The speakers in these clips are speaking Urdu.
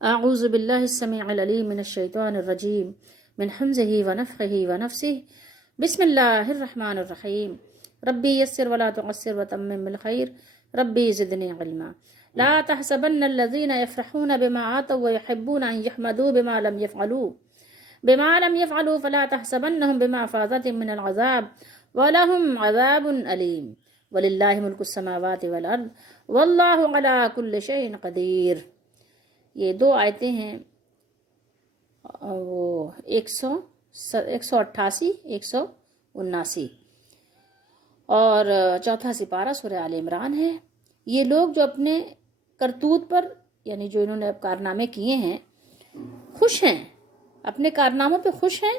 اعوذ باللہ السمیع العلیم من الشیطان الرجیم من حمزہ ونفخہ ونفسہ بسم اللہ الرحمن الرحیم ربی یسر ولا تعسر وتمم بالخیر ربی زدنی علما لا تحسبن الذین یفرحون بما آتوا ویحبون ان یحمدوا بما لم يفعلوا فلا تحسبنهم بمفازة من العذاب ولهم عذاب علیم وللہ ملک السماوات والارض واللہ علی کل شیء قدیر۔ یہ دو آیتیں ہیں، وہ 188 179 اور چوتھا سپارہ سورہ آل عمران ہے۔ یہ لوگ جو اپنے کرتوت پر یعنی جو انہوں نے کارنامے کیے ہیں خوش ہیں، اپنے کارناموں پہ خوش ہیں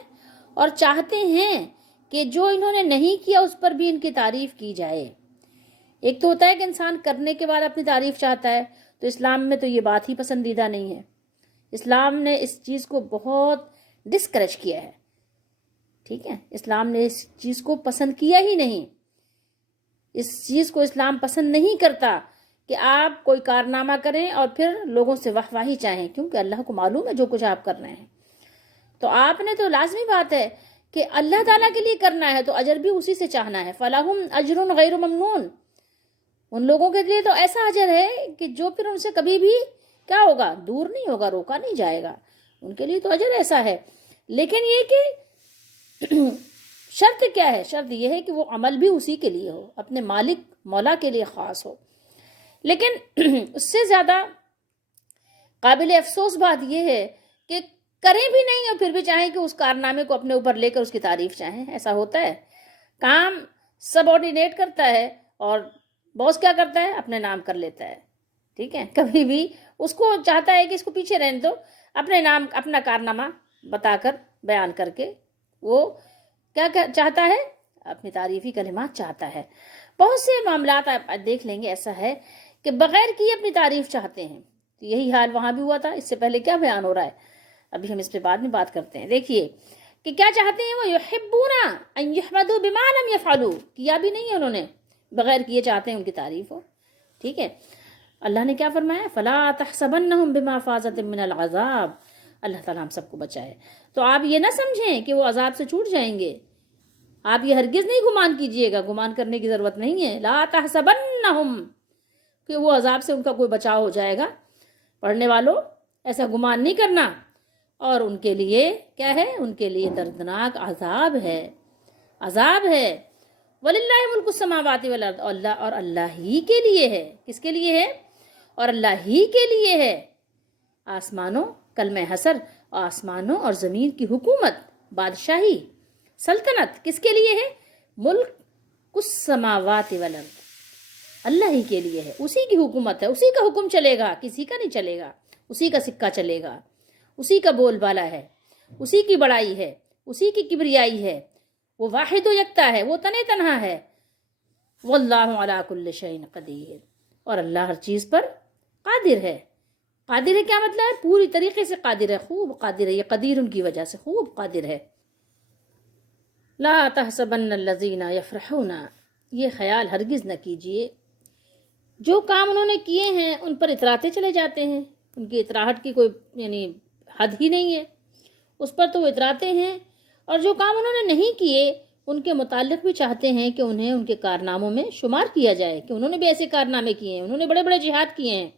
اور چاہتے ہیں کہ جو انہوں نے نہیں کیا اس پر بھی ان کی تعریف کی جائے۔ ایک تو ہوتا ہے کہ انسان کرنے کے بعد اپنی تعریف چاہتا ہے، تو اسلام میں تو یہ بات ہی پسندیدہ نہیں ہے۔ اسلام نے اس چیز کو بہت ڈسکریج کیا ہے، ٹھیک ہے، اسلام نے اس چیز کو پسند کیا ہی نہیں۔ اس چیز کو اسلام پسند نہیں کرتا کہ آپ کوئی کارنامہ کریں اور پھر لوگوں سے واہ واہی چاہیں، کیونکہ اللہ کو معلوم ہے جو کچھ آپ کر رہے ہیں۔ تو آپ نے تو لازمی بات ہے کہ اللہ تعالیٰ کے لیے کرنا ہے تو اجر بھی اسی سے چاہنا ہے۔ فَلَهُمْ أَجْرٌ غَيْرُ مَمْنُونَ، ان لوگوں کے لیے تو ایسا اجر ہے کہ جو پھر ان سے کبھی بھی کیا ہوگا، دور نہیں ہوگا، روکا نہیں جائے گا، ان کے لیے تو اجر ایسا ہے۔ لیکن یہ کہ شرط کیا ہے؟ شرط یہ ہے کہ وہ عمل بھی اسی کے لیے ہو، اپنے مالک مولا کے لیے خاص ہو۔ لیکن اس سے زیادہ قابل افسوس بات یہ ہے کہ کریں بھی نہیں اور پھر بھی چاہیں کہ اس کارنامے کو اپنے اوپر لے کر اس کی تعریف چاہیں۔ ایسا ہوتا ہے، کام سب آرڈینیٹ کرتا ہے اور باس کیا کرتا ہے، اپنے نام کر لیتا ہے، ٹھیک ہے، کبھی بھی اس کو چاہتا ہے کہ اس کو پیچھے رہنے دو، اپنے نام اپنا کارنامہ بتا کر بیان کر کے وہ کیا چاہتا ہے، اپنی تعریفی کلمات چاہتا ہے۔ بہت سے معاملات آپ دیکھ لیں گے ایسا ہے کہ بغیر کیے اپنی تعریف چاہتے ہیں۔ یہی حال وہاں بھی ہوا تھا، اس سے پہلے کیا بیان ہو رہا ہے، ابھی ہم اس پہ بعد میں بات کرتے ہیں۔ دیکھیے کہ کیا چاہتے ہیں، وہ یحبون ان یحمدوا بما لم یفعلوا، کیا بھی نہیں ہے انہوں نے، بغیر کیے چاہتے ہیں ان کی تعریف ہو، ٹھیک ہے۔ اللہ نے کیا فرمایا، فلا تحسبنہم بمفازة من العذاب، اللہ تعالیٰ ہم سب کو بچائے۔ تو آپ یہ نہ سمجھیں کہ وہ عذاب سے چھوٹ جائیں گے، آپ یہ ہرگز نہیں گمان کیجئے گا، گمان کرنے کی ضرورت نہیں ہے۔ لا تحسبنہم، کہ وہ عذاب سے ان کا کوئی بچاؤ ہو جائے گا، پڑھنے والوں ایسا گمان نہیں کرنا۔ اور ان کے لیے کیا ہے، ان کے لیے دردناک عذاب ہے، عذاب ہے۔ وَلِلَّهِ مُلْكُ السَّمَاوَاتِ وَالْأَرْضِ، اور اللہ ہی کے لیے ہے، کس کے لیے ہے، اور اللہ ہی کے لیے ہے آسمانوں، کلمہ حسر، آسمانوں اور زمین کی حکومت، بادشاہی، سلطنت کس کے لیے ہے، ملک السماوات والارض، اللہ ہی کے لیے ہے، اسی کی حکومت ہے، اسی کا حکم چلے گا، کسی کا نہیں چلے گا، اسی کا سکہ چلے گا، اسی کا بول بالا ہے، اسی کی بڑائی ہے، اسی کی کبریائی ہے، وہ واحد و یکتا ہے، وہ تنے تنہا ہے۔ واللہ علی کل شیء قدیر، اور اللہ ہر چیز پر قادر ہے۔ قادر ہے کیا مطلب ہے، پوری طریقے سے قادر ہے، خوب قادر ہے، یہ قدیر ان کی وجہ سے خوب قادر ہے۔ لا تحسبن الذین یفرحون، یہ خیال ہرگز نہ کیجئے جو کام انہوں نے کیے ہیں ان پر اتراتے چلے جاتے ہیں، ان کی اتراہٹ کی کوئی یعنی حد ہی نہیں ہے، اس پر تو وہ اتراتے ہیں، اور جو کام انہوں نے نہیں کیے ان کے متعلق بھی چاہتے ہیں کہ انہیں ان کے کارناموں میں شمار کیا جائے کہ انہوں نے بھی ایسے کارنامے کیے ہیں، انہوں نے بڑے بڑے جہاد کیے ہیں۔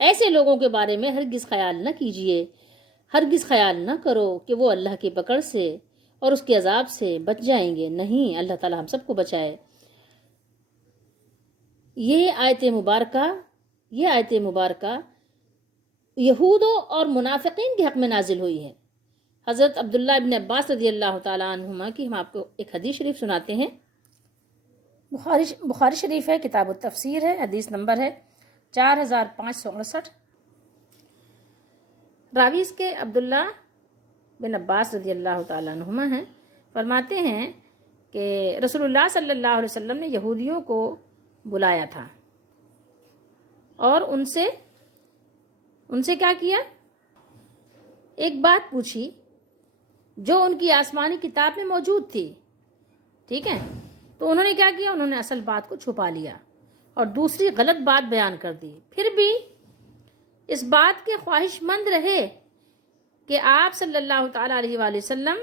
ایسے لوگوں کے بارے میں ہرگز خیال نہ کیجئے، ہرگز خیال نہ کرو کہ وہ اللہ کی پکڑ سے اور اس کے عذاب سے بچ جائیں گے، نہیں، اللہ تعالی ہم سب کو بچائے۔ یہ آیت مبارکہ یہودوں اور منافقین کے حق میں نازل ہوئی ہے۔ حضرت عبداللہ ابن عباس رضی اللہ تعالیٰ عنہما کی ہم آپ کو ایک حدیث شریف سناتے ہیں، بخاری شریف ہے، کتاب التفسیر ہے، حدیث نمبر ہے 4568۔ راوی اس کے عبداللہ بن عباس رضی اللہ تعالیٰ عنہما ہیں، فرماتے ہیں کہ رسول اللہ صلی اللہ علیہ وسلم نے یہودیوں کو بلایا تھا اور ان سے کیا کیا، ایک بات پوچھی جو ان کی آسمانی کتاب میں موجود تھی، ٹھیک ہے، تو انہوں نے کیا کیا، انہوں نے اصل بات کو چھپا لیا اور دوسری غلط بات بیان کر دی۔ پھر بھی اس بات کے خواہش مند رہے کہ آپ صلی اللہ تعالیٰ علیہ وآلہ وسلم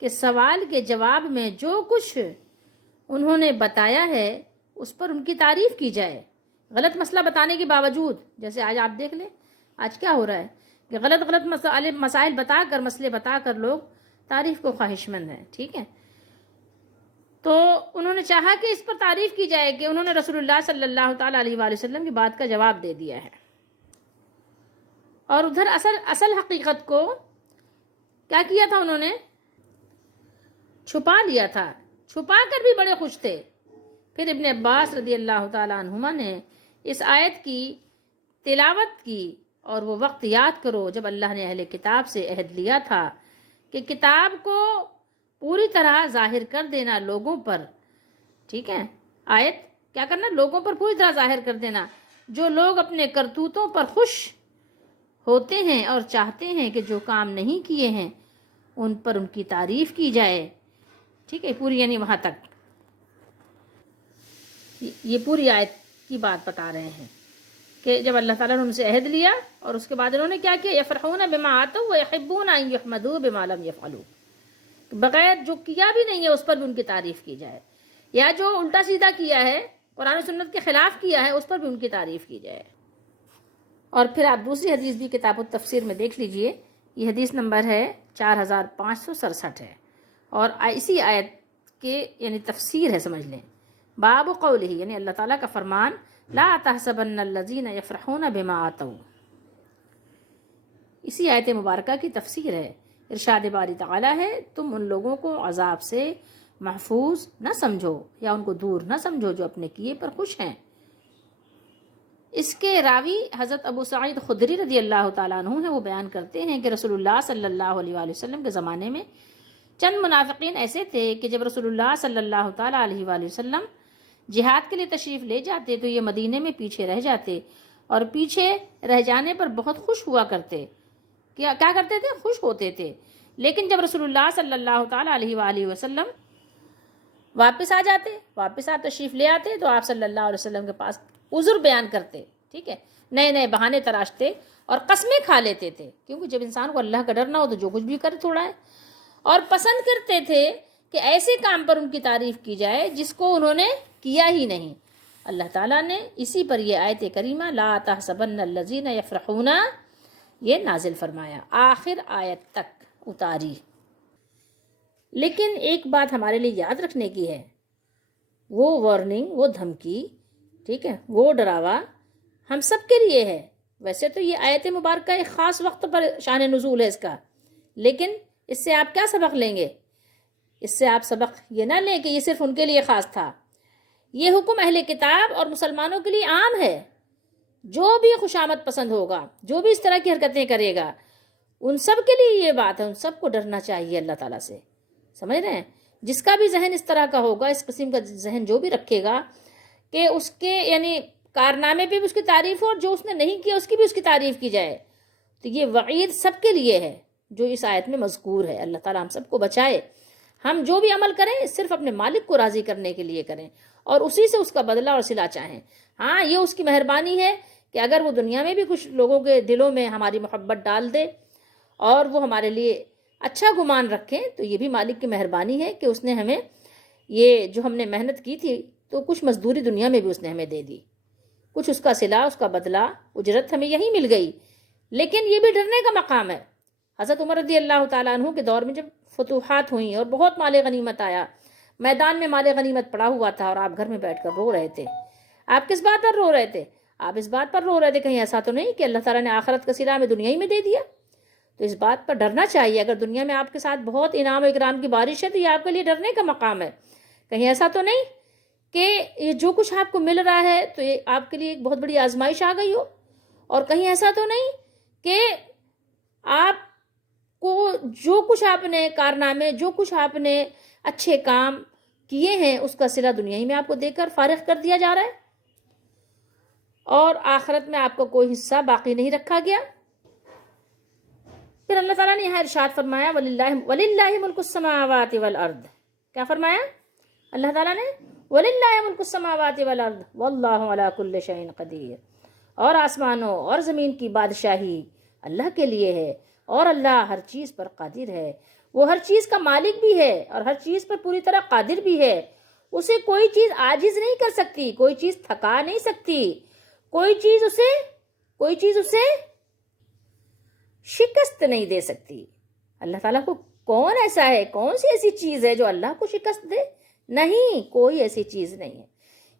کے سوال کے جواب میں جو کچھ انہوں نے بتایا ہے اس پر ان کی تعریف کی جائے، غلط مسئلہ بتانے کے باوجود۔ جیسے آج آپ دیکھ لیں آج کیا ہو رہا ہے کہ غلط غلط مسائل بتا کر، مسئلے بتا کر لوگ تعریف کو خواہش مند ہیں، ٹھیک ہے۔ تو انہوں نے چاہا کہ اس پر تعریف کی جائے کہ انہوں نے رسول اللہ صلی اللہ تعالیٰ علیہ وآلہ وسلم کی بات کا جواب دے دیا ہے، اور ادھر اصل حقیقت کو کیا کیا تھا، انہوں نے چھپا لیا تھا، چھپا کر بھی بڑے خوش تھے۔ پھر ابن عباس رضی اللہ تعالیٰ عنہما نے اس آیت کی تلاوت کی، اور وہ وقت یاد کرو جب اللہ نے اہل کتاب سے عہد لیا تھا کہ کتاب کو پوری طرح ظاہر کر دینا لوگوں پر، ٹھیک ہے۔ آیت کیا کرنا، لوگوں پر پوری طرح ظاہر کر دینا۔ جو لوگ اپنے کرتوتوں پر خوش ہوتے ہیں اور چاہتے ہیں کہ جو کام نہیں کیے ہیں ان پر ان کی تعریف کی جائے، ٹھیک ہے، پوری یعنی وہاں تک یہ پوری آیت کی بات بتا رہے ہیں کہ جب اللہ تعالیٰ نے ان سے عہد لیا اور اس کے بعد انہوں نے کیا کیا، یفرحون بما آتوا ویحبون ان یحمدوا بما لم یفعلوا، بغیر جو کیا بھی نہیں ہے اس پر بھی ان کی تعریف کی جائے، یا جو الٹا سیدھا کیا ہے، قرآن و سنت کے خلاف کیا ہے، اس پر بھی ان کی تعریف کی جائے۔ اور پھر آپ دوسری حدیث بھی کتاب التفسیر میں دیکھ لیجئے، یہ حدیث نمبر ہے 4567 ہے، اور اسی آیت کے یعنی تفسیر ہے، سمجھ لیں۔ باب قولہ یعنی اللہ تعالیٰ کا فرمان، لا تحسبن الذین یفرحون بما آتوا، اسی آیت مبارکہ کی تفسیر ہے۔ ارشاد باری تعالیٰ ہے، تم ان لوگوں کو عذاب سے محفوظ نہ سمجھو یا ان کو دور نہ سمجھو جو اپنے کیے پر خوش ہیں۔ اس کے راوی حضرت ابو سعید خدری رضی اللہ تعالیٰ عنہ ہیں، وہ بیان کرتے ہیں کہ رسول اللہ صلی اللہ علیہ وآلہ وسلم کے زمانے میں چند منافقین ایسے تھے کہ جب رسول اللہ صلی اللہ تعالیٰ علیہ وآلہ وسلم جہاد کے لیے تشریف لے جاتے تو یہ مدینے میں پیچھے رہ جاتے، اور پیچھے رہ جانے پر بہت خوش ہوا کرتے، کیا کرتے تھے، خوش ہوتے تھے۔ لیکن جب رسول اللہ صلی اللہ تعالیٰ علیہ وآلہ وسلم واپس آ جاتے، واپس تشریف لے آتے، تو آپ صلی اللہ علیہ وسلم کے پاس عذر بیان کرتے، ٹھیک ہے، نئے نئے بہانے تراشتے اور قسمیں کھا لیتے تھے، کیونکہ جب انسان کو اللہ کا ڈر نہ ہو تو جو کچھ بھی کرے تھوڑا ہے، اور پسند کرتے تھے کہ ایسے کام پر ان کی تعریف کی جائے جس کو انہوں نے کیا ہی نہیں۔ اللہ تعالیٰ نے اسی پر یہ آیت کریمہ لا تحسبن الذین یفرحون یہ نازل فرمایا، آخر آیت تک اتاری۔ لیکن ایک بات ہمارے لیے یاد رکھنے کی ہے، وہ وارننگ، وہ دھمکی، ٹھیک ہے، وہ ڈراوا ہم سب کے لیے ہے۔ ویسے تو یہ آیت مبارکہ ایک خاص وقت پر شان نزول ہے اس کا، لیکن اس سے آپ کیا سبق لیں گے؟ اس سے آپ سبق یہ نہ لیں کہ یہ صرف ان کے لیے خاص تھا۔ یہ حکم اہل کتاب اور مسلمانوں کے لیے عام ہے۔ جو بھی خوشامد پسند ہوگا، جو بھی اس طرح کی حرکتیں کرے گا، ان سب کے لیے یہ بات ہے، ان سب کو ڈرنا چاہیے اللہ تعالیٰ سے، سمجھ رہے ہیں؟ جس کا بھی ذہن اس طرح کا ہوگا، اس قسم کا ذہن جو بھی رکھے گا کہ اس کے یعنی کارنامے پہ بھی اس کی تعریف ہو اور جو اس نے نہیں کیا اس کی بھی اس کی تعریف کی جائے، تو یہ وعید سب کے لیے ہے جو اس آیت میں مذکور ہے۔ اللہ تعالیٰ ہم سب کو بچائے، ہم جو بھی عمل کریں صرف اپنے مالک کو راضی کرنے کے لیے کریں اور اسی سے اس کا بدلہ اور صلہ چاہیں۔ ہاں، یہ اس کی مہربانی ہے کہ اگر وہ دنیا میں بھی کچھ لوگوں کے دلوں میں ہماری محبت ڈال دے اور وہ ہمارے لیے اچھا گمان رکھیں، تو یہ بھی مالک کی مہربانی ہے کہ اس نے ہمیں یہ جو ہم نے محنت کی تھی تو کچھ مزدوری دنیا میں بھی اس نے ہمیں دے دی، کچھ اس کا صلہ، اس کا بدلہ، اجرت ہمیں یہی مل گئی۔ لیکن یہ بھی ڈرنے کا مقام ہے۔ حضرت عمر رضی اللہ تعالیٰ عنہ کے دور میں جب فتوحات ہوئیں اور بہت مال غنیمت آیا، میدان میں مال غنیمت پڑا ہوا تھا اور آپ گھر میں بیٹھ کر رو رہے تھے، آپ کس بات پر رو رہے تھے؟ آپ اس بات پر رو رہے تھے کہیں ایسا تو نہیں کہ اللہ تعالیٰ نے آخرت کا صلہ ہمیں دنیا ہی میں دے دیا؟ تو اس بات پر ڈرنا چاہیے۔ اگر دنیا میں آپ کے ساتھ بہت انعام و اکرام کی بارش ہے تو یہ آپ کے لیے ڈرنے کا مقام ہے۔ کہیں ایسا تو نہیں کہ یہ جو کچھ آپ کو مل رہا ہے تو یہ آپ کے لیے ایک بہت بڑی آزمائش آ گئی ہو، اور کہیں ایسا تو نہیں کہ آپ کو جو کچھ آپ نے کارنامے، جو کچھ آپ نے اچھے کام کیے ہیں اس کا صلہ دنیا ہی میں آپ کو دے کر فارغ کر دیا جا رہا ہے اور آخرت میں آپ کو کوئی حصہ باقی نہیں رکھا گیا۔ پھر اللہ تعالیٰ نے یہاں ارشاد فرمایا وَلِلَّهِ مُلْكُ السَّمَاوَاتِ وَالْأَرْضِ، کیا فرمایا اللہ تعالیٰ نے؟ وَلِلَّهِ مُلْكُ السَّمَاوَاتِ وَالْأَرْضِ وَاللَّهُ عَلَى كُلِّ شَيْءٍ قَدِيرٌ، اور آسمانوں اور زمین کی بادشاہی اللہ کے لیے ہے، اور اللہ ہر چیز پر قادر ہے۔ وہ ہر چیز کا مالک بھی ہے اور ہر چیز پر پوری طرح قادر بھی ہے۔ اسے کوئی چیز عاجز نہیں کر سکتی، کوئی چیز تھکا نہیں سکتی، کوئی چیز اسے شکست نہیں دے سکتی۔ اللہ تعالیٰ کو کون ایسا ہے، کون سی ایسی چیز ہے جو اللہ کو شکست دے؟ نہیں، کوئی ایسی چیز نہیں ہے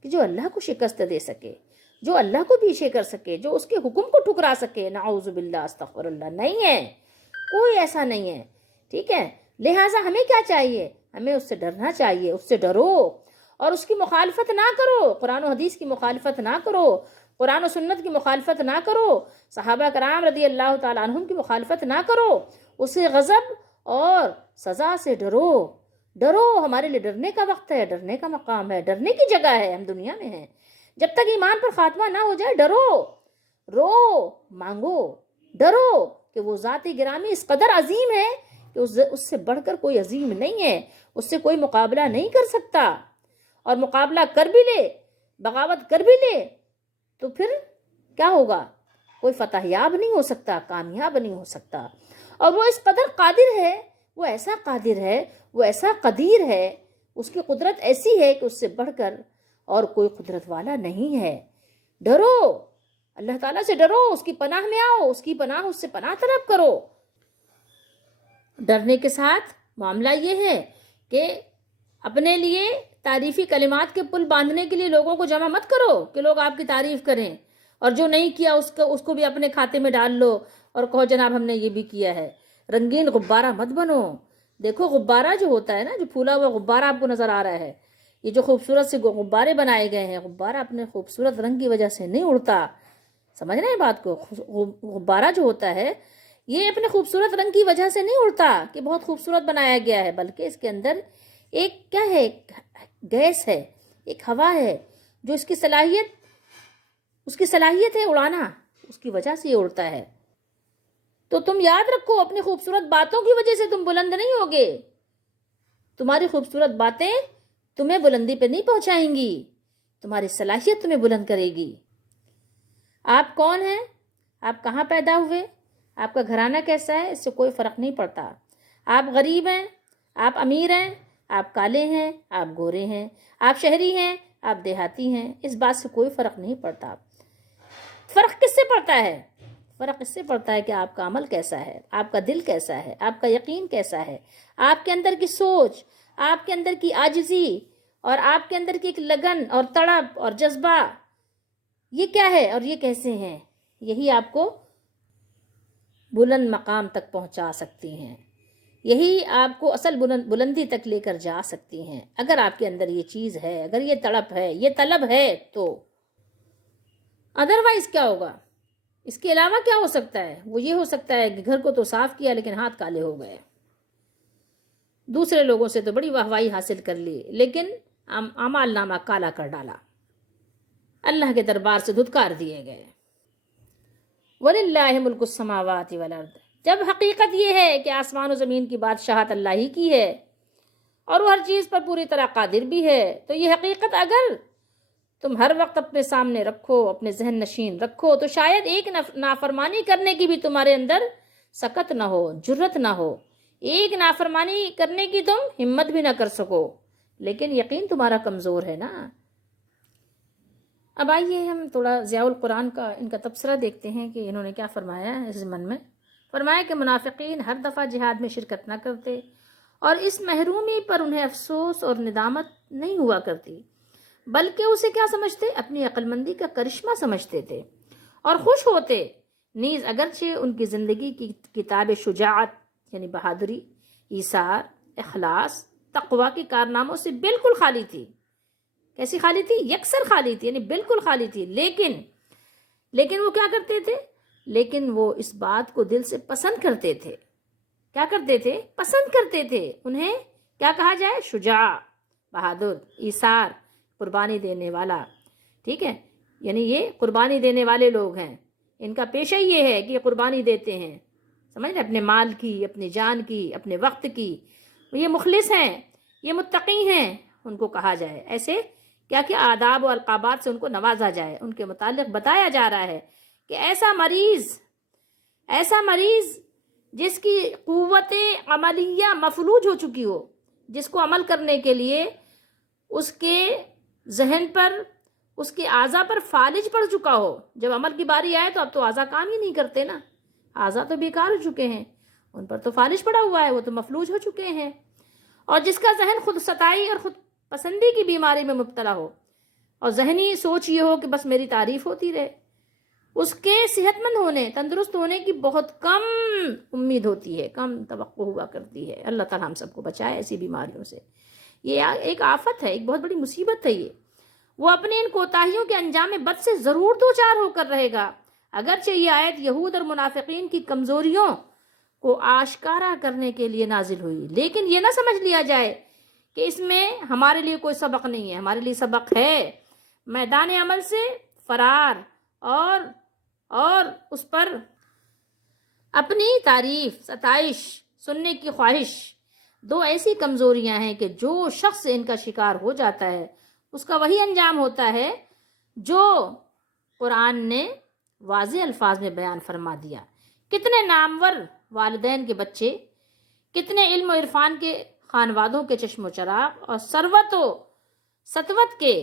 کہ جو اللہ کو شکست دے سکے، جو اللہ کو پیچھے کر سکے، جو اس کے حکم کو ٹھکرا سکے۔ نعوذ باللہ، استغفر اللہ، نہیں ہے، کوئی ایسا نہیں ہے، ٹھیک ہے؟ لہٰذا ہمیں کیا چاہیے؟ ہمیں اس سے ڈرنا چاہیے، اس سے ڈرو اور اس کی مخالفت نہ کرو، قرآن و حدیث کی مخالفت نہ کرو، قرآن و سنت کی مخالفت نہ کرو، صحابہ کرام رضی اللہ تعالیٰ عنہم کی مخالفت نہ کرو، اسے غضب اور سزا سے ڈرو۔ ڈرو، ہمارے لیے ڈرنے کا وقت ہے، ڈرنے کا مقام ہے، ڈرنے کی جگہ ہے، ہم دنیا میں ہیں۔ جب تک ایمان پر خاتمہ نہ ہو جائے، ڈرو، رو، مانگو، ڈرو کہ وہ ذات گرامی اس قدر عظیم ہے کہ اس سے بڑھ کر کوئی عظیم نہیں ہے، اس سے کوئی مقابلہ نہیں کر سکتا، اور مقابلہ کر بھی لے، بغاوت کر بھی لے تو پھر کیا ہوگا؟ کوئی فتح یاب نہیں ہو سکتا، کامیاب نہیں ہو سکتا۔ اور وہ اس قدر قادر ہے، وہ ایسا قادر ہے، وہ ایسا قدیر ہے، اس کی قدرت ایسی ہے کہ اس سے بڑھ کر اور کوئی قدرت والا نہیں ہے۔ ڈرو، اللہ تعالیٰ سے ڈرو، اس کی پناہ میں آؤ، اس کی پناہ، اس سے پناہ طلب کرو۔ ڈرنے کے ساتھ معاملہ یہ ہے کہ اپنے لیے تعریفی کلمات کے پل باندھنے کے لیے لوگوں کو جمع مت کرو کہ لوگ آپ کی تعریف کریں، اور جو نہیں کیا اس کو بھی اپنے کھاتے میں ڈال لو اور کہو جناب ہم نے یہ بھی کیا ہے۔ رنگین غبارہ مت بنو۔ دیکھو غبارہ جو ہوتا ہے نا، جو پھولا ہوا غبارہ آپ کو نظر آ رہا ہے، یہ جو خوبصورت سے غبارے بنائے گئے ہیں، غبارہ اپنے خوبصورت رنگ کی وجہ سے نہیں اڑتا۔ سمجھ رہے ہیں بات کو؟ غبارہ جو ہوتا ہے یہ اپنے خوبصورت رنگ کی وجہ سے نہیں اڑتا کہ بہت خوبصورت بنایا گیا ہے، بلکہ اس کے اندر ایک کیا ہے، گیس ہے، ایک ہوا ہے جو اس کی صلاحیت ہے اڑانا، اس کی وجہ سے یہ اڑتا ہے۔ تو تم یاد رکھو، اپنی خوبصورت باتوں کی وجہ سے تم بلند نہیں ہوگے، تمہاری خوبصورت باتیں تمہیں بلندی پہ نہیں پہنچائیں گی، تمہاری صلاحیت تمہیں بلند کرے گی۔ آپ کون ہیں، آپ کہاں پیدا ہوئے، آپ کا گھرانہ کیسا ہے، اس سے کوئی فرق نہیں پڑتا۔ آپ غریب ہیں، آپ امیر ہیں، آپ کالے ہیں، آپ گورے ہیں، آپ شہری ہیں، آپ دیہاتی ہیں، اس بات سے کوئی فرق نہیں پڑتا۔ فرق کس سے پڑتا ہے؟ فرق اس سے پڑتا ہے کہ آپ کا عمل کیسا ہے، آپ کا دل کیسا ہے، آپ کا یقین کیسا ہے، آپ کے اندر کی سوچ، آپ کے اندر کی عاجزی، اور آپ کے اندر کی ایک لگن اور تڑپ اور جذبہ، یہ کیا ہے اور یہ کیسے ہیں؟ یہی آپ کو بلند مقام تک پہنچا سکتی ہیں، یہی آپ کو اصل بلندی تک لے کر جا سکتی ہیں۔ اگر آپ کے اندر یہ چیز ہے، اگر یہ تڑپ ہے، یہ طلب ہے، تو ادروائز کیا ہوگا؟ اس کے علاوہ کیا ہو سکتا ہے؟ وہ یہ ہو سکتا ہے کہ گھر کو تو صاف کیا لیکن ہاتھ کالے ہو گئے، دوسرے لوگوں سے تو بڑی واہوائی حاصل کر لی لیکن اعمال نامہ کالا کر ڈالا، اللہ کے دربار سے دھتکار دیے گئے۔ وَلِلَّهِ مُلْكُ السَّمَاوَاتِ وَالْأَرْضِ، جب حقیقت یہ ہے کہ آسمان و زمین کی بادشاہت اللہ ہی کی ہے اور وہ ہر چیز پر پوری طرح قادر بھی ہے، تو یہ حقیقت اگر تم ہر وقت اپنے سامنے رکھو، اپنے ذہن نشین رکھو، تو شاید ایک نافرمانی کرنے کی بھی تمہارے اندر سکت نہ ہو، جرت نہ ہو، ایک نافرمانی کرنے کی تم ہمت بھی نہ کر سکو، لیکن یقین تمہارا کمزور ہے نا۔ اب آئیے ہم تھوڑا ضیاء القرآن کا ان کا تبصرہ دیکھتے ہیں کہ انہوں نے کیا فرمایا ہے اس ضمن میں۔ فرمایا کہ منافقین ہر دفعہ جہاد میں شرکت نہ کرتے اور اس محرومی پر انہیں افسوس اور ندامت نہیں ہوا کرتی، بلکہ اسے کیا سمجھتے؟ اپنی عقل مندی کا کرشمہ سمجھتے تھے اور خوش ہوتے نیز اگرچہ ان کی زندگی کی کتاب شجاعت یعنی بہادری، ایثار، اخلاص، تقوی کے کارناموں سے بالکل خالی تھی۔ کیسی خالی تھی؟ یکسر خالی تھی، یعنی بالکل خالی تھی، لیکن وہ کیا کرتے تھے؟ لیکن وہ اس بات کو دل سے پسند کرتے تھے۔ کیا کرتے تھے؟ پسند کرتے تھے۔ انہیں کیا کہا جائے؟ شجاع، بہادر، ایثار، قربانی دینے والا، ٹھیک ہے؟ یعنی یہ قربانی دینے والے لوگ ہیں، ان کا پیشہ یہ ہے کہ یہ قربانی دیتے ہیں، سمجھ رہے؟ اپنے مال کی، اپنی جان کی، اپنے وقت کی، یہ مخلص ہیں، یہ متقی ہیں، ان کو کہا جائے ایسے کیا کیا آداب و القابات سے ان کو نوازا جائے۔ ان کے متعلق بتایا جا رہا ہے کہ ایسا مریض جس کی قوت عملیہ مفلوج ہو چکی ہو، جس کو عمل کرنے کے لیے اس کے ذہن پر، اس کے اعضاء پر فالج پڑ چکا ہو، جب عمل کی باری آئے تو اب تو اعضاء کام ہی نہیں کرتے نا، اعضاء تو بیکار ہو چکے ہیں، ان پر تو فالج پڑا ہوا ہے، وہ تو مفلوج ہو چکے ہیں، اور جس کا ذہن خود ستائی اور خود پسندی کی بیماری میں مبتلا ہو، اور ذہنی سوچ یہ ہو کہ بس میری تعریف ہوتی رہے، اس کے صحت مند ہونے، تندرست ہونے کی بہت کم امید ہوتی ہے، کم توقع ہوا کرتی ہے۔ اللہ تعالیٰ ہم سب کو بچائے ایسی بیماریوں سے۔ یہ ایک آفت ہے، ایک بہت بڑی مصیبت ہے یہ۔ وہ اپنے ان کوتاہیوں کے انجام بد سے ضرور دوچار ہو کر رہے گا، اگرچہ یہ آیت یہود اور منافقین کی کمزوریوں کو آشکارا کرنے کے لیے نازل ہوئی، لیکن یہ نہ سمجھ لیا جائے کہ اس میں ہمارے لیے کوئی سبق نہیں ہے۔ ہمارے لیے سبق ہے، میدان عمل سے فرار اور اس پر اپنی تعریف، ستائش سننے کی خواہش، دو ایسی کمزوریاں ہیں کہ جو شخص ان کا شکار ہو جاتا ہے اس کا وہی انجام ہوتا ہے جو قرآن نے واضح الفاظ میں بیان فرما دیا۔ کتنے نامور والدین کے بچے، کتنے علم و عرفان کے خانوادوں کے چشم و چراغ اور ثروت و سطوت کے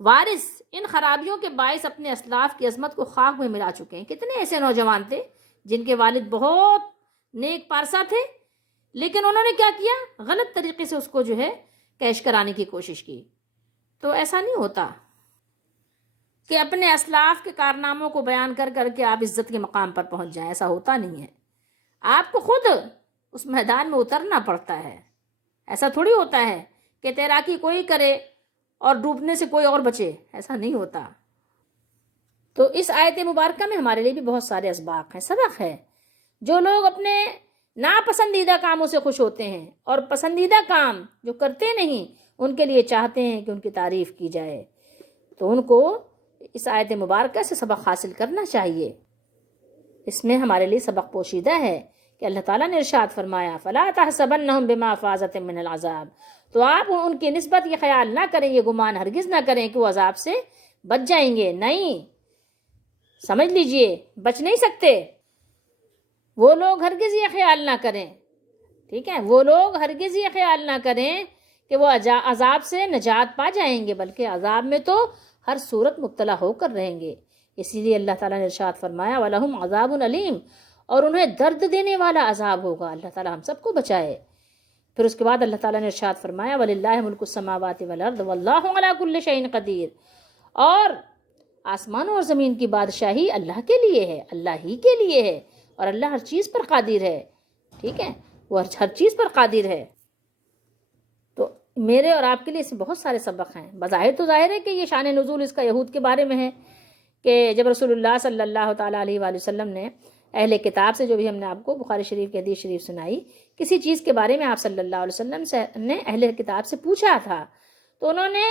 وارث ان خرابیوں کے باعث اپنے اسلاف کی عظمت کو خاک میں ملا چکے ہیں۔ کتنے ایسے نوجوان تھے جن کے والد بہت نیک پارسا تھے، لیکن انہوں نے کیا کیا؟ غلط طریقے سے اس کو کیش کرانے کی کوشش کی۔ تو ایسا نہیں ہوتا کہ اپنے اسلاف کے کارناموں کو بیان کر کر کے آپ عزت کے مقام پر پہنچ جائیں، ایسا ہوتا نہیں ہے۔ آپ کو خود اس میدان میں اترنا پڑتا ہے۔ ایسا تھوڑی ہوتا ہے کہ تیراکی کوئی کرے اور ڈوبنے سے کوئی اور بچے، ایسا نہیں ہوتا۔ تو اس آیت مبارکہ میں ہمارے لیے بھی بہت سارے اسباق ہیں، سبق ہے۔ جو لوگ اپنے ناپسندیدہ کاموں سے خوش ہوتے ہیں اور پسندیدہ کام جو کرتے نہیں ان کے لیے چاہتے ہیں کہ ان کی تعریف کی جائے، تو ان کو اس آیت مبارکہ سے سبق حاصل کرنا چاہیے۔ اس میں ہمارے لیے سبق پوشیدہ ہے کہ اللہ تعالیٰ نے ارشاد فرمایا فَلَا تَحْسَبَنَّهُمْ بِمَفَازَةٍ مِّنَ الْعَذَابِ، تو آپ ان کی نسبت یہ خیال نہ کریں، یہ گمان ہرگز نہ کریں کہ وہ عذاب سے بچ جائیں گے، نہیں، سمجھ لیجئے بچ نہیں سکتے۔ وہ لوگ ہرگز یہ خیال نہ کریں، ٹھیک ہے، وہ لوگ ہرگز یہ خیال نہ کریں کہ وہ عذاب سے نجات پا جائیں گے، بلکہ عذاب میں تو ہر صورت مبتلا ہو کر رہیں گے۔ اسی لیے اللہ تعالیٰ نے ارشاد فرمایا وَلَهُمْ عَذَابٌ أَلِيمٌ، اور انہیں درد دینے والا عذاب ہوگا۔ اللہ تعالیٰ ہم سب کو بچائے۔ پھر اس کے بعد اللہ تعالیٰ نے ارشاد فرمایا وَلِلَّهِ مُلْكُ السَّمَاوَاتِ وَالْأَرْضِ وَاللَّهُ عَلَى كُلِّ شَيْءٍ قَدِيرٌ، اور آسمانوں اور زمین کی بادشاہی اللہ کے لیے ہے، اللہ ہی کے لیے ہے، اور اللہ ہر چیز پر قادر ہے، ٹھیک ہے، وہ ہر چیز پر قادر ہے۔ تو میرے اور آپ کے لیے اس میں بہت سارے سبق ہیں۔ بظاہر تو ظاہر ہے کہ یہ شان نزول اس کا یہود کے بارے میں ہے کہ جب رسول اللہ صلی اللہ تعالیٰ علیہ وآلہ وسلم نے اہل کتاب سے، جو بھی ہم نے آپ کو بخاری شریف کی حدیث شریف سنائی، کسی چیز کے بارے میں آپ صلی اللہ علیہ وسلم سے نے اہل کتاب سے پوچھا تھا، تو انہوں نے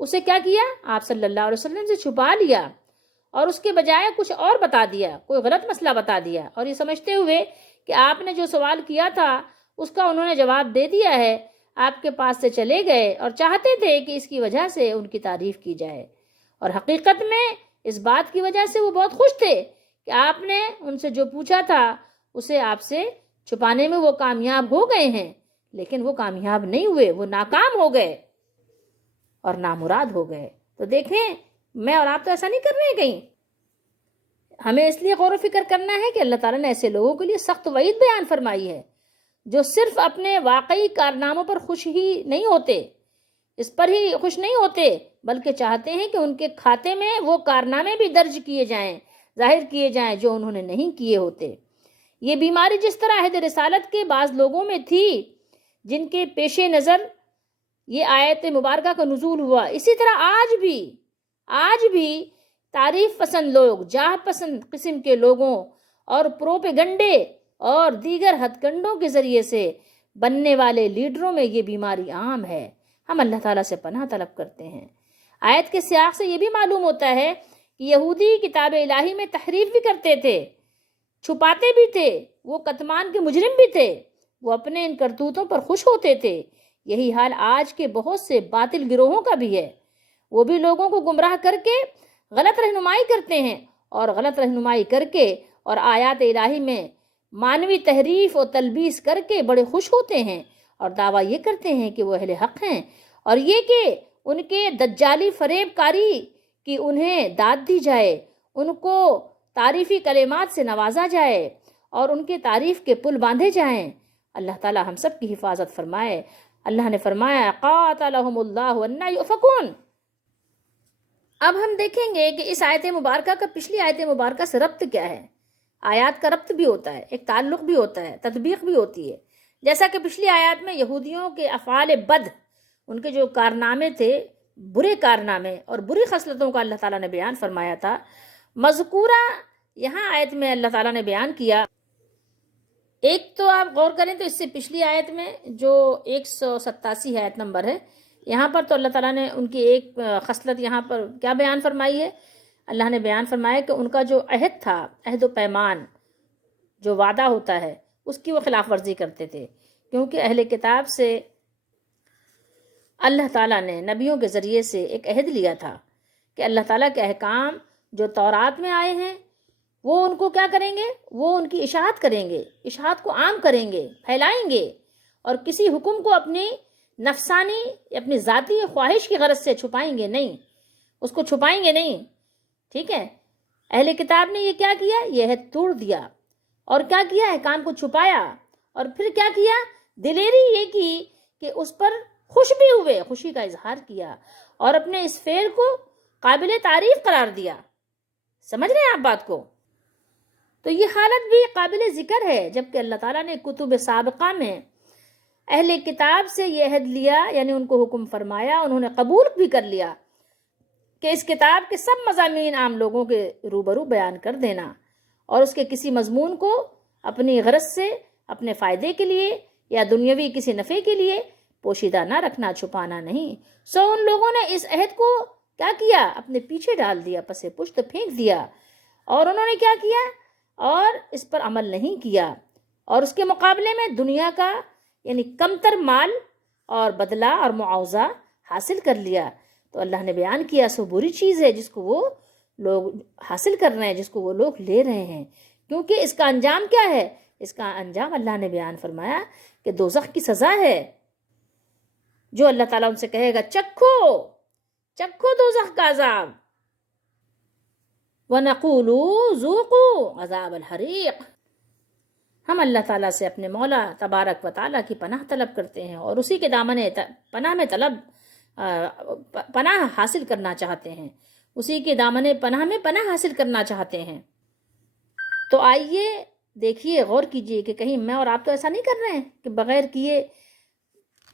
اسے کیا کیا؟ آپ صلی اللہ علیہ وسلم سے چھپا لیا اور اس کے بجائے کچھ اور بتا دیا، کوئی غلط مسئلہ بتا دیا، اور یہ سمجھتے ہوئے کہ آپ نے جو سوال کیا تھا اس کا انہوں نے جواب دے دیا ہے، آپ کے پاس سے چلے گئے اور چاہتے تھے کہ اس کی وجہ سے ان کی تعریف کی جائے، اور حقیقت میں اس بات کی وجہ سے وہ بہت خوش تھے کہ آپ نے ان سے جو پوچھا تھا اسے آپ سے چھپانے میں وہ کامیاب ہو گئے ہیں، لیکن وہ کامیاب نہیں ہوئے، وہ ناکام ہو گئے اور نامراد ہو گئے۔ تو دیکھیں میں اور آپ تو ایسا نہیں کر رہے ہیں کہیں۔ ہمیں اس لیے غور و فکر کرنا ہے کہ اللہ تعالیٰ نے ایسے لوگوں کے لیے سخت وعید بیان فرمائی ہے جو صرف اپنے واقعی کارناموں پر خوش ہی نہیں ہوتے، اس پر ہی خوش نہیں ہوتے، بلکہ چاہتے ہیں کہ ان کے کھاتے میں وہ کارنامے بھی درج کیے جائیں، ظاہر کیے جائیں جو انہوں نے نہیں کیے ہوتے۔ یہ بیماری جس طرح عہد رسالت کے بعض لوگوں میں تھی جن کے پیش نظر یہ آیت مبارکہ کا نزول ہوا، اسی طرح آج بھی تعریف پسند لوگ، جاہ پسند قسم کے لوگوں اور پروپیگنڈے اور دیگر ہتھ کنڈوں کے ذریعے سے بننے والے لیڈروں میں یہ بیماری عام ہے۔ ہم اللہ تعالیٰ سے پناہ طلب کرتے ہیں۔ آیت کے سیاق سے یہ بھی معلوم ہوتا ہے کہ یہودی کتاب الہی میں تحریف بھی کرتے تھے، چھپاتے بھی تھے، وہ کتمان کے مجرم بھی تھے، وہ اپنے ان کرتوتوں پر خوش ہوتے تھے۔ یہی حال آج کے بہت سے باطل گروہوں کا بھی ہے، وہ بھی لوگوں کو گمراہ کر کے غلط رہنمائی کرتے ہیں، اور غلط رہنمائی کر کے اور آیات الہی میں مانوی تحریف و تلبیس کر کے بڑے خوش ہوتے ہیں، اور دعویٰ یہ کرتے ہیں کہ وہ اہل حق ہیں، اور یہ کہ ان کے دجالی فریب کاری کی انہیں داد دی جائے، ان کو تعریفی کلمات سے نوازا جائے اور ان کے تعریف کے پل باندھے جائیں۔ اللہ تعالی ہم سب کی حفاظت فرمائے۔ اللہ نے فرمایا قاتلہم اللہ انا یؤفکون۔ اب ہم دیکھیں گے کہ اس آیت مبارکہ کا پچھلی آیت مبارکہ سے ربط کیا ہے۔ آیات کا ربط بھی ہوتا ہے، ایک تعلق بھی ہوتا ہے، تطبیق بھی ہوتی ہے۔ جیسا کہ پچھلی آیات میں یہودیوں کے افعال بد، ان کے جو کارنامے تھے، برے کارنامے اور بری خصلتوں کا اللہ تعالیٰ نے بیان فرمایا تھا، مذکورہ یہاں آیت میں اللہ تعالیٰ نے بیان کیا۔ ایک تو آپ غور کریں تو اس سے پچھلی آیت میں جو 187 آیت نمبر ہے، یہاں پر تو اللہ تعالیٰ نے ان کی ایک خصلت یہاں پر کیا بیان فرمائی ہے؟ اللہ نے بیان فرمایا کہ ان کا جو عہد تھا، عہد و پیمان، جو وعدہ ہوتا ہے، اس کی وہ خلاف ورزی کرتے تھے، کیونکہ اہل کتاب سے اللہ تعالیٰ نے نبیوں کے ذریعے سے ایک عہد لیا تھا کہ اللہ تعالیٰ کے احکام جو تورات میں آئے ہیں وہ ان کو کیا کریں گے؟ وہ ان کی اشاعت کریں گے، اشاعت کو عام کریں گے، پھیلائیں گے، اور کسی حکم کو اپنی نفسانی اپنی ذاتی خواہش کی غرض سے چھپائیں گے نہیں، اس کو چھپائیں گے نہیں، ٹھیک ہے؟ اہل کتاب نے یہ کیا کیا؟ یہ عہد توڑ دیا، اور کیا کیا؟ احکام کو چھپایا، اور پھر کیا کیا؟ دلیری یہ کی کہ اس پر خوش بھی ہوئے، خوشی کا اظہار کیا، اور اپنے اس فعل کو قابل تعریف قرار دیا۔ سمجھ رہے ہیں آپ بات کو؟ تو یہ حالت بھی قابل ذکر ہے، جبکہ اللہ تعالیٰ نے کتب سابقہ میں اہل کتاب سے یہ عہد لیا، یعنی ان کو حکم فرمایا، انہوں نے قبول بھی کر لیا کہ اس کتاب کے سب مضامین عام لوگوں کے روبرو بیان کر دینا، اور اس کے کسی مضمون کو اپنی غرض سے، اپنے فائدے کے لیے یا دنیاوی کسی نفع کے لیے پوشیدہ نہ رکھنا، چھپانا نہیں۔ سو ان لوگوں نے اس عہد کو کیا کیا؟ اپنے پیچھے ڈال دیا، پس پشت پھینک دیا، اور انہوں نے کیا کیا؟ اور اس پر عمل نہیں کیا، اور اس کے مقابلے میں دنیا کا یعنی کمتر مال اور بدلہ اور معاوضہ حاصل کر لیا۔ تو اللہ نے بیان کیا سو بری چیز ہے جس کو وہ لوگ حاصل کر رہے ہیں، جس کو وہ لوگ لے رہے ہیں، کیونکہ اس کا انجام کیا ہے؟ اس کا انجام اللہ نے بیان فرمایا کہ دوزخ کی سزا ہے، جو اللہ تعالیٰ ان سے کہے گا چکھو چکھو دوزخ کا عذاب، وَنَقُولُ ذُوقُوا عَذَابَ الْحَرِيقِ۔ ہم اللہ تعالیٰ سے اپنے مولا تبارک و تعالیٰ کی پناہ طلب کرتے ہیں، اور اسی کے دامن پناہ میں پناہ حاصل کرنا چاہتے ہیں، اسی کے دامن پناہ میں پناہ حاصل کرنا چاہتے ہیں۔ تو آئیے دیکھیے، غور کیجئے کہ کہیں میں اور آپ تو ایسا نہیں کر رہے ہیں کہ بغیر کیے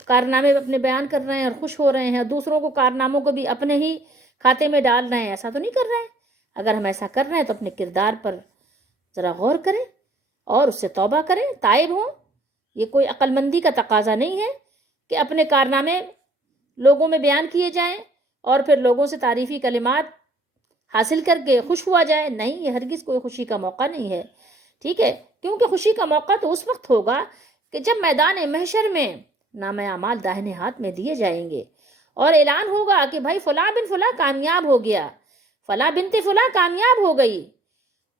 کارنامے اپنے بیان کر رہے ہیں اور خوش ہو رہے ہیں، دوسروں کو کارناموں کو بھی اپنے ہی کھاتے میں ڈال رہے ہیں، ایسا تو نہیں کر رہے ہیں۔ اگر ہم ایسا کر رہے ہیں تو اپنے کردار پر ذرا غور کریں اور اس سے توبہ کریں، تائب ہوں۔ یہ کوئی عقل مندی کا تقاضا نہیں ہے کہ اپنے کارنامے لوگوں میں بیان کیے جائیں اور پھر لوگوں سے تعریفی کلمات حاصل کر کے خوش ہوا جائے۔ نہیں، یہ ہرگز کوئی خوشی کا موقع نہیں ہے، ٹھیک ہے؟ کیونکہ خوشی کا موقع تو اس وقت ہوگا کہ جب میدان محشر میں نامہ اعمال داہنے ہاتھ میں دیے جائیں گے، اور اعلان ہوگا کہ بھائی فلاں بن فلاں کامیاب ہو گیا، فلاں بنت فلاں کامیاب ہو گئی۔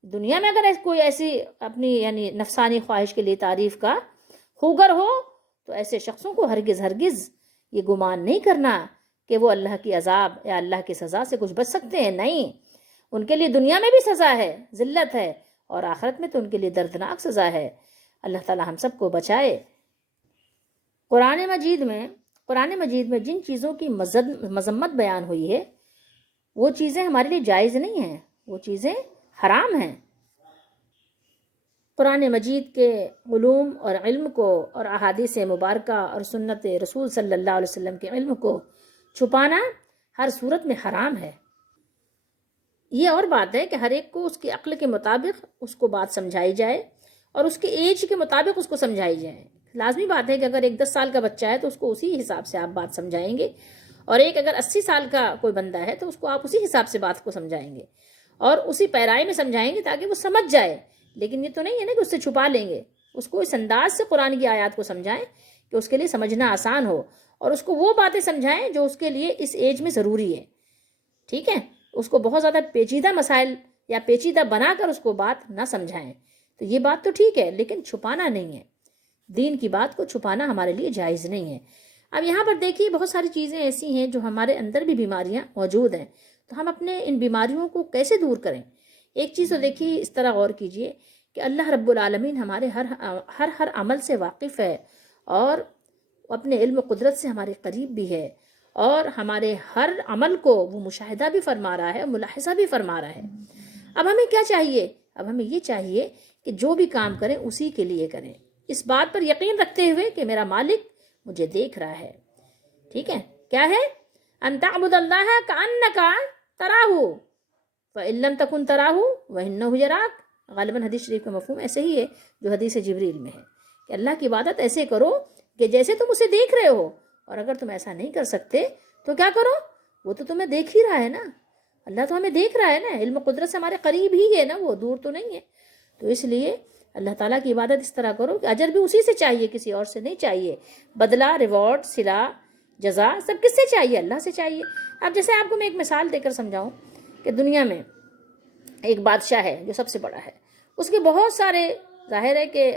دنیا میں اگر کوئی ایسی اپنی یعنی نفسانی خواہش کے لیے تعریف کا خوگر ہو تو ایسے شخصوں کو ہرگز یہ گمان نہیں کرنا کہ وہ اللہ کی عذاب یا اللہ کی سزا سے کچھ بچ سکتے ہیں۔ نہیں، ان کے لیے دنیا میں بھی سزا ہے، ذلت ہے، اور آخرت میں تو ان کے لیے دردناک سزا ہے۔ اللہ تعالی ہم سب کو بچائے۔ قرآن مجید میں جن چیزوں کی مذمت بیان ہوئی ہے وہ چیزیں ہمارے لیے جائز نہیں ہیں، وہ چیزیں حرام ہیں۔ قرآن مجید کے علوم اور علم کو اور احادیث مبارکہ اور سنت رسول صلی اللہ علیہ وسلم کے علم کو چھپانا ہر صورت میں حرام ہے۔ یہ اور بات ہے کہ ہر ایک کو اس کی عقل کے مطابق اس کو بات سمجھائی جائے اور اس کے ایج کے مطابق اس کو سمجھائی جائے۔ لازمی بات ہے کہ اگر ایک 10 سال کا بچہ ہے تو اس کو اسی حساب سے آپ بات سمجھائیں گے، اور ایک اگر 80 سال کا کوئی بندہ ہے تو اس کو آپ اسی حساب سے بات کو سمجھائیں گے اور اسی پیرائی میں سمجھائیں گے تاکہ وہ سمجھ جائے۔ لیکن یہ تو نہیں ہے نا کہ اس سے چھپا لیں گے، اس کو اس انداز سے قرآن کی آیات کو سمجھائیں کہ کہ اس کے لیے سمجھنا آسان ہو، اور اس کو وہ باتیں سمجھائیں جو اس کے لیے اس ایج میں ضروری ہے، ٹھیک ہے؟ اس کو بہت زیادہ پیچیدہ مسائل یا پیچیدہ بنا کر اس کو بات نہ سمجھائیں۔ تو یہ بات تو ٹھیک ہے، لیکن چھپانا نہیں ہے، دین کی بات کو چھپانا ہمارے لیے جائز نہیں ہے۔ اب یہاں پر دیکھیے بہت ساری چیزیں ایسی ہیں جو ہمارے اندر بھی بیماریاں موجود ہیں، تو ہم اپنے ان بیماریوں کو کیسے دور کریں؟ ایک چیز تو دیکھیے، اس طرح غور کیجئے کہ اللہ رب العالمین ہمارے ہر عمل سے واقف ہے، اور اپنے علم و قدرت سے ہمارے قریب بھی ہے، اور ہمارے ہر عمل کو وہ مشاہدہ بھی فرما رہا ہے، ملاحظہ بھی فرما رہا ہے۔ اب ہمیں کیا چاہیے؟ اب ہمیں یہ چاہیے کہ جو بھی کام کریں اسی کے لیے کریں، اس بات پر یقین رکھتے ہوئے کہ میرا مالک مجھے دیکھ رہا ہے، ٹھیک ہے؟ کیا ہے؟ ان تعبد اللہ کأنک تراہ فإن لم تکن تراہ فإنہ یراک۔ غالباً حدیث شریف کا مفہوم ایسے ہی ہے جو حدیث جبریل میں ہے کہ اللہ کی عبادت ایسے کرو کہ جیسے تم اسے دیکھ رہے ہو، اور اگر تم ایسا نہیں کر سکتے تو کیا کرو؟ وہ تو تمہیں دیکھ ہی رہا ہے نا، اللہ تو ہمیں دیکھ رہا ہے نا، علم و قدرت سے ہمارے قریب ہی ہے نا، وہ دور تو نہیں ہے۔ تو اس لیے اللہ تعالیٰ کی عبادت اس طرح کرو کہ اجر بھی اسی سے چاہیے، کسی اور سے نہیں چاہیے، بدلہ، ریوارڈ، صلہ، جزا سب کس سے چاہیے؟ اللہ سے چاہیے۔ اب جیسے آپ کو میں ایک مثال دے کر سمجھاؤں کہ دنیا میں ایک بادشاہ ہے جو سب سے بڑا ہے، اس کے بہت سارے ظاہر ہے کہ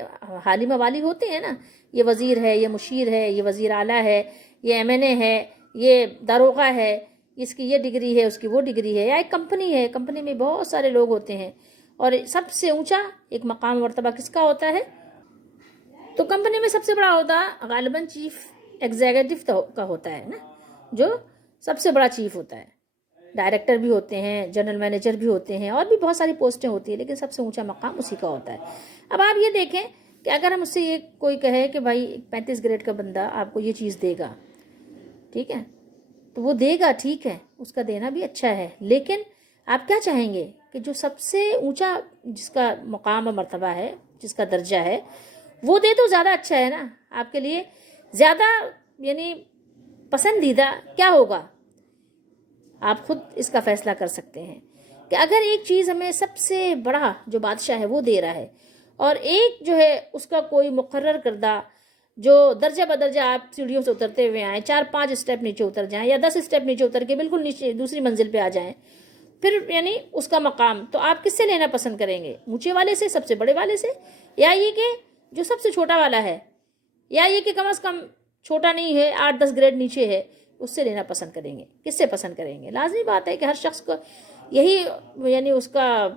حالی موالی ہوتے ہیں نا، یہ وزیر ہے، یہ مشیر ہے، یہ وزیر اعلیٰ ہے، یہ MNA ہے، یہ داروغہ ہے، اس کی یہ ڈگری ہے، اس کی وہ ڈگری ہے، یا ایک کمپنی ہے، کمپنی میں بہت سارے لوگ ہوتے ہیں، اور سب سے اونچا ایک مقام مرتبہ کس کا ہوتا ہے؟ تو کمپنی میں سب سے بڑا ہوتا غالباً چیف ایگزیکٹو کا ہوتا ہے نا، جو سب سے بڑا چیف ہوتا ہے، ڈائریکٹر بھی ہوتے ہیں، جنرل مینیجر بھی ہوتے ہیں، اور بھی بہت ساری پوسٹیں ہوتی ہیں، لیکن سب سے اونچا مقام اسی کا ہوتا ہے۔ اب آپ یہ دیکھیں کہ اگر ہم اس سے یہ کوئی کہے کہ بھائی 35 گریڈ کا بندہ آپ کو یہ چیز دے گا، ٹھیک ہے، تو وہ دے گا، ٹھیک ہے، اس کا دینا بھی اچھا ہے، لیکن آپ کیا چاہیں گے کہ جو سب سے اونچا جس کا مقام و مرتبہ ہے، جس کا درجہ ہے، وہ دے تو زیادہ اچھا ہے نا؟ آپ کے لیے زیادہ یعنی پسندیدہ کیا ہوگا؟ آپ خود اس کا فیصلہ کر سکتے ہیں کہ اگر ایک چیز ہمیں سب سے بڑا جو بادشاہ ہے وہ دے رہا ہے، اور ایک جو ہے اس کا کوئی مقرر کردہ جو درجہ بدرجہ آپ سیڑھیوں سے اترتے ہوئے آئیں، 4-5 اسٹیپ نیچے اتر جائیں، یا 10 اسٹیپ نیچے اتر کے بالکل نیچے دوسری منزل پہ آ جائیں، پھر یعنی اس کا مقام تو آپ کس سے لینا پسند کریں گے؟ اونچے والے سے، سب سے بڑے والے سے، یا یہ کہ جو سب سے چھوٹا والا ہے، یا یہ کہ کم از کم چھوٹا نہیں ہے، 8-10 گریڈ نیچے ہے، اس سے لینا پسند کریں گے؟ کس سے پسند کریں گے؟ لازمی بات ہے کہ ہر شخص کو یہی یعنی اس کا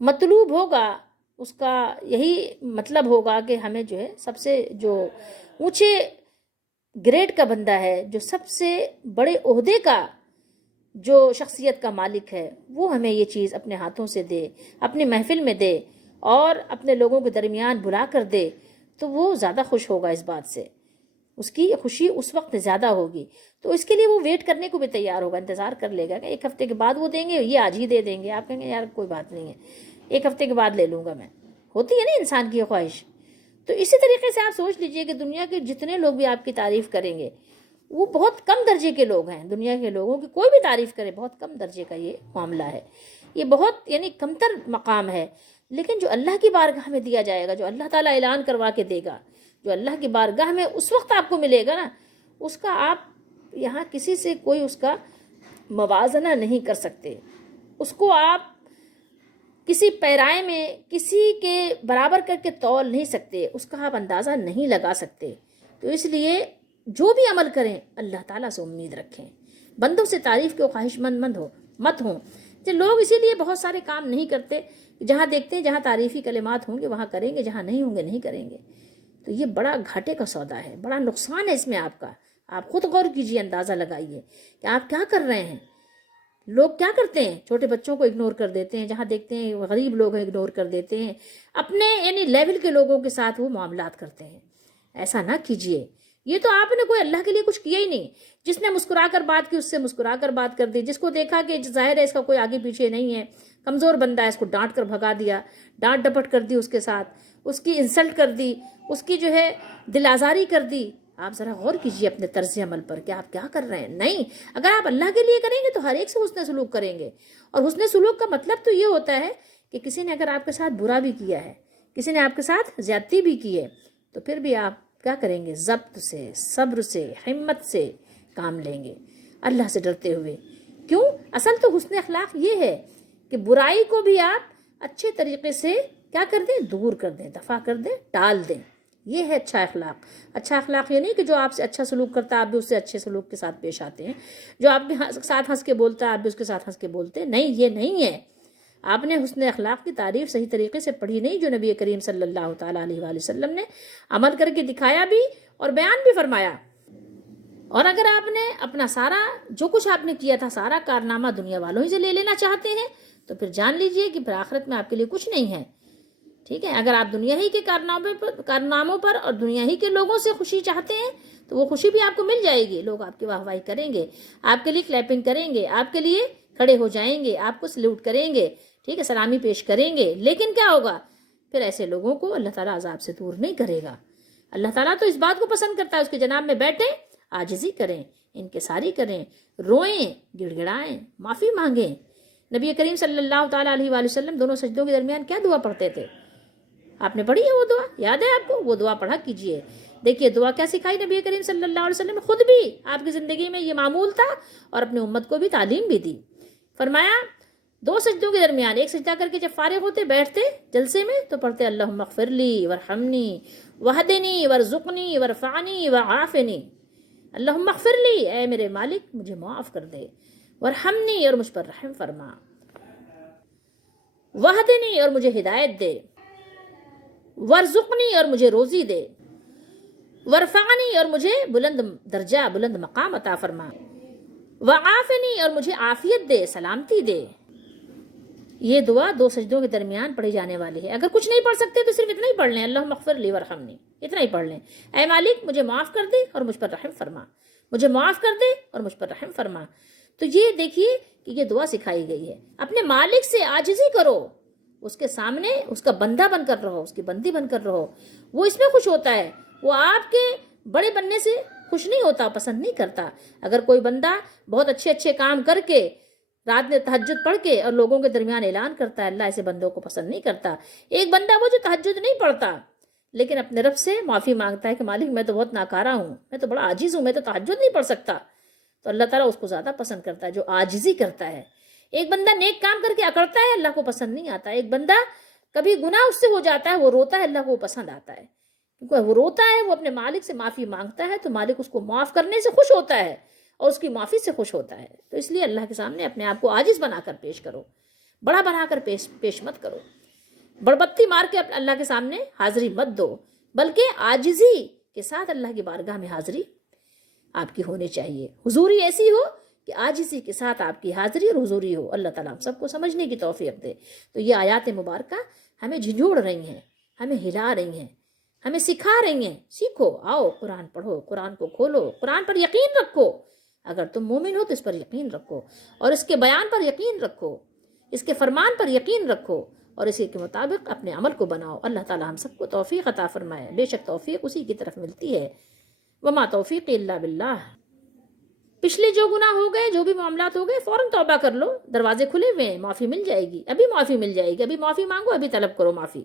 مطلوب ہوگا، اس کا یہی مطلب ہوگا کہ ہمیں جو ہے سب سے جو اونچے گریڈ کا بندہ ہے، جو سب سے بڑے عہدے کا جو شخصیت کا مالک ہے، وہ ہمیں یہ چیز اپنے ہاتھوں سے دے، اپنی محفل میں دے، اور اپنے لوگوں کے درمیان بلا کر دے، تو وہ زیادہ خوش ہوگا اس بات سے، اس کی خوشی اس وقت زیادہ ہوگی۔ تو اس کے لیے وہ ویٹ کرنے کو بھی تیار ہوگا، انتظار کر لے گا کہ 1 ہفتے کے بعد وہ دیں گے، یہ آج ہی دے دیں گے، آپ کہیں گے یار کوئی بات نہیں ہے، 1 ہفتے کے بعد لے لوں گا میں، ہوتی ہے نا انسان کی خواہش۔ تو اسی طریقے سے آپ سوچ لیجئے کہ دنیا کے جتنے لوگ بھی آپ کی تعریف کریں گے وہ بہت کم درجے کے لوگ ہیں، دنیا کے لوگوں کی کوئی بھی تعریف کرے بہت کم درجے کا یہ معاملہ ہے، یہ بہت یعنی کمتر مقام ہے، لیکن جو اللہ کی بارگاہ میں دیا جائے گا، جو اللہ تعالیٰ اعلان کروا کے دے گا، جو اللہ کی بارگاہ میں اس وقت آپ کو ملے گا نا، اس کا آپ یہاں کسی سے کوئی اس کا موازنہ نہیں کر سکتے، اس کو آپ کسی پیرائے میں کسی کے برابر کر کے تول نہیں سکتے، اس کا آپ اندازہ نہیں لگا سکتے۔ تو اس لیے جو بھی عمل کریں اللہ تعالیٰ سے امید رکھیں، بندوں سے تعریف کے خواہش مند مت ہوں۔ جو لوگ اسی لیے بہت سارے کام نہیں کرتے، جہاں دیکھتے ہیں جہاں تعریفی کلمات ہوں گے وہاں کریں گے، جہاں نہیں ہوں گے نہیں کریں گے، تو یہ بڑا گھاٹے کا سودا ہے، بڑا نقصان ہے اس میں آپ کا۔ آپ خود غور کیجئے، اندازہ لگائیے کہ آپ کیا کر رہے ہیں۔ لوگ کیا کرتے ہیں؟ چھوٹے بچوں کو اگنور کر دیتے ہیں، جہاں دیکھتے ہیں غریب لوگ ہیں اگنور کر دیتے ہیں، اپنے یعنی لیول کے لوگوں کے ساتھ وہ معاملات کرتے ہیں۔ ایسا نہ کیجئے، یہ تو آپ نے کوئی اللہ کے لیے کچھ کیا ہی نہیں۔ جس نے مسکرا کر بات کی اس سے مسکرا کر بات کر دی، جس کو دیکھا کہ ظاہر ہے اس کا کوئی آگے پیچھے نہیں ہے، کمزور بندہ ہے، اس کو ڈانٹ کر بھگا دیا، ڈانٹ ڈپٹ کر دی اس کے ساتھ، اس کی انسلٹ کر دی، اس کی جو ہے دل آزاری کر دی۔ آپ ذرا غور کیجئے اپنے طرز عمل پر کہ آپ کیا کر رہے ہیں۔ نہیں، اگر آپ اللہ کے لیے کریں گے تو ہر ایک سے حسن سلوک کریں گے، اور حسن سلوک کا مطلب تو یہ ہوتا ہے کہ کسی نے اگر آپ کے ساتھ برا بھی کیا ہے، کسی نے آپ کے ساتھ زیادتی بھی کی ہے، تو پھر بھی آپ کیا کریں گے؟ ضبط سے، صبر سے، ہمت سے کام لیں گے، اللہ سے ڈرتے ہوئے۔ کیوں؟ اصل تو حسن اخلاق یہ ہے کہ برائی کو بھی آپ اچھے طریقے سے کیا کر دیں؟ دور کر دیں، دفع کر دیں، ٹال دیں۔ یہ ہے اچھا اخلاق۔ اچھا اخلاق یہ نہیں کہ جو آپ سے اچھا سلوک کرتا ہے آپ بھی اس سے اچھے سلوک کے ساتھ پیش آتے ہیں، جو آپ کے ساتھ ہنس کے بولتا ہے آپ بھی اس کے ساتھ ہنس کے بولتے ہیں، نہیں، یہ نہیں ہے۔ آپ نے حسن اخلاق کی تعریف صحیح طریقے سے پڑھی نہیں، جو نبی کریم صلی اللہ تعالیٰ علیہ وآلہ وسلم نے عمل کر کے دکھایا بھی اور بیان بھی فرمایا۔ اور اگر آپ نے اپنا سارا جو کچھ آپ نے کیا تھا سارا کارنامہ دنیا والوں ہی سے لے لینا چاہتے ہیں تو پھر جان لیجئے کہ پھر آخرت میں آپ کے لیے کچھ نہیں ہے، ٹھیک ہے؟ اگر آپ دنیا ہی کے کارناموں پر اور دنیا ہی کے لوگوں سے خوشی چاہتے ہیں تو وہ خوشی بھی آپ کو مل جائے گی، لوگ آپ کی واہ واہی کریں گے، آپ کے لیے کلیپنگ کریں گے، آپ کے لیے کھڑے ہو جائیں گے، آپ کو سلیوٹ کریں گے، ٹھیک ہے، سلامی پیش کریں گے، لیکن کیا ہوگا؟ پھر ایسے لوگوں کو اللہ تعالیٰ عذاب سے دور نہیں کرے گا۔ اللہ تعالیٰ تو اس بات کو پسند کرتا ہے اس کے جناب میں بیٹھیں، عاجزی کریں، انکساری کریں، روئیں، گڑ گڑائیں، معافی مانگیں۔ نبی کریم صلی اللہ تعالیٰ علیہ وآلہ وسلم دونوں سجدوں کے درمیان کیا دعا پڑھتے تھے؟ آپ نے پڑھی ہے وہ دعا؟ یاد ہے آپ کو؟ وہ دعا پڑھا کیجئے۔ دیکھیے دعا کیا سکھائی نبی کریم صلی اللہ علیہ وسلم نے، خود بھی آپ کی زندگی میں یہ معمول تھا اور اپنی امت کو بھی تعلیم بھی دی۔ فرمایا دو سجدوں کے درمیان ایک سجدہ کر کے جب فارغ ہوتے بیٹھتے جلسے میں تو پڑھتے اللہم اغفر لی ورحمنی وہدنی ورزقنی ورفعنی وعافنی۔ اللہم اغفر لی، اے میرے مالک مجھے معاف کر دے، ورحمنی اور مجھ پر رحم فرما، وہدنی اور مجھے ہدایت دے، ورزقنی اور مجھے روزی دے، ورفعنی اور مجھے بلند درجہ بلند مقام عطا فرما، وعافنی اور مجھے عافیت دے، سلامتی دے۔ یہ دعا دو سجدوں کے درمیان پڑھی جانے والی ہے۔ اگر کچھ نہیں پڑھ سکتے تو صرف اتنا ہی پڑھ لیں، اللہم اغفر لی ورحمنی، اتنا ہی پڑھ لیں، اے مالک مجھے معاف کر دے اور مجھ پر رحم فرما، مجھے معاف کر دے اور مجھ پر رحم فرما۔ تو یہ دیکھیے کہ یہ دعا سکھائی گئی ہے۔ اپنے مالک سے عاجزی کرو، اس کے سامنے اس کا بندہ بن کر رہو، اس کی بندی بن کر رہو، وہ اس میں خوش ہوتا ہے، وہ آپ کے بڑے بننے سے خوش نہیں ہوتا، پسند نہیں کرتا۔ اگر کوئی بندہ بہت اچھے اچھے کام کر کے رات میں تہجد پڑھ کے اور لوگوں کے درمیان اعلان کرتا ہے، اللہ ایسے بندوں کو پسند نہیں کرتا۔ ایک بندہ وہ جو تہجد نہیں پڑھتا لیکن اپنے رب سے معافی مانگتا ہے کہ مالک میں تو بہت ناکارہ ہوں، میں تو بڑا عاجز ہوں، میں تو تہجد نہیں پڑھ سکتا، تو اللہ تعالیٰ اس کو زیادہ پسند کرتا ہے جو عاجزی کرتا ہے۔ ایک بندہ نیک کام کر کے اکڑتا ہے، اللہ کو پسند نہیں آتا۔ ایک بندہ کبھی گناہ اس سے ہو جاتا ہے، وہ روتا ہے، اللہ کو وہ پسند آتا ہے، کیونکہ وہ روتا ہے، وہ اپنے مالک سے معافی مانگتا ہے تو مالک اس کو معاف کرنے سے خوش ہوتا ہے اور اس کی معافی سے خوش ہوتا ہے۔ تو اس لیے اللہ کے سامنے اپنے آپ کو عاجز بنا کر پیش کرو، بڑا بنا کر پیش مت کرو، بڑبتی مار کے اللہ کے سامنے حاضری مت دو، بلکہ عاجزی کے ساتھ اللہ کی بارگاہ میں حاضری آپ کی ہونی چاہیے۔ حضوری ایسی ہو کہ عاجزی کے ساتھ آپ کی حاضری اور حضوری ہو۔ اللہ تعالیٰ ہم سب کو سمجھنے کی توفیق دے۔ تو یہ آیات مبارکہ ہمیں جھنجھوڑ رہی ہیں، ہمیں ہلا رہی ہیں، ہمیں سکھا رہی ہیں، سیکھو، آؤ قرآن پڑھو، قرآن کو کھولو، قرآن پر یقین رکھو۔ اگر تم مومن ہو تو اس پر یقین رکھو اور اس کے بیان پر یقین رکھو، اس کے فرمان پر یقین رکھو اور اسی کے مطابق اپنے عمل کو بناؤ۔ اللہ تعالیٰ ہم سب کو توفیق عطا فرمائے۔ بے شک توفیق اسی کی طرف ملتی ہے، وما توفیق الا باللہ۔ پچھلے جو گناہ ہو گئے، جو بھی معاملات ہو گئے، فوراً توبہ کر لو، دروازے کھلے ہوئے ہیں، معافی مل جائے گی، ابھی معافی مل جائے گی، ابھی معافی مانگو، ابھی طلب کرو معافی۔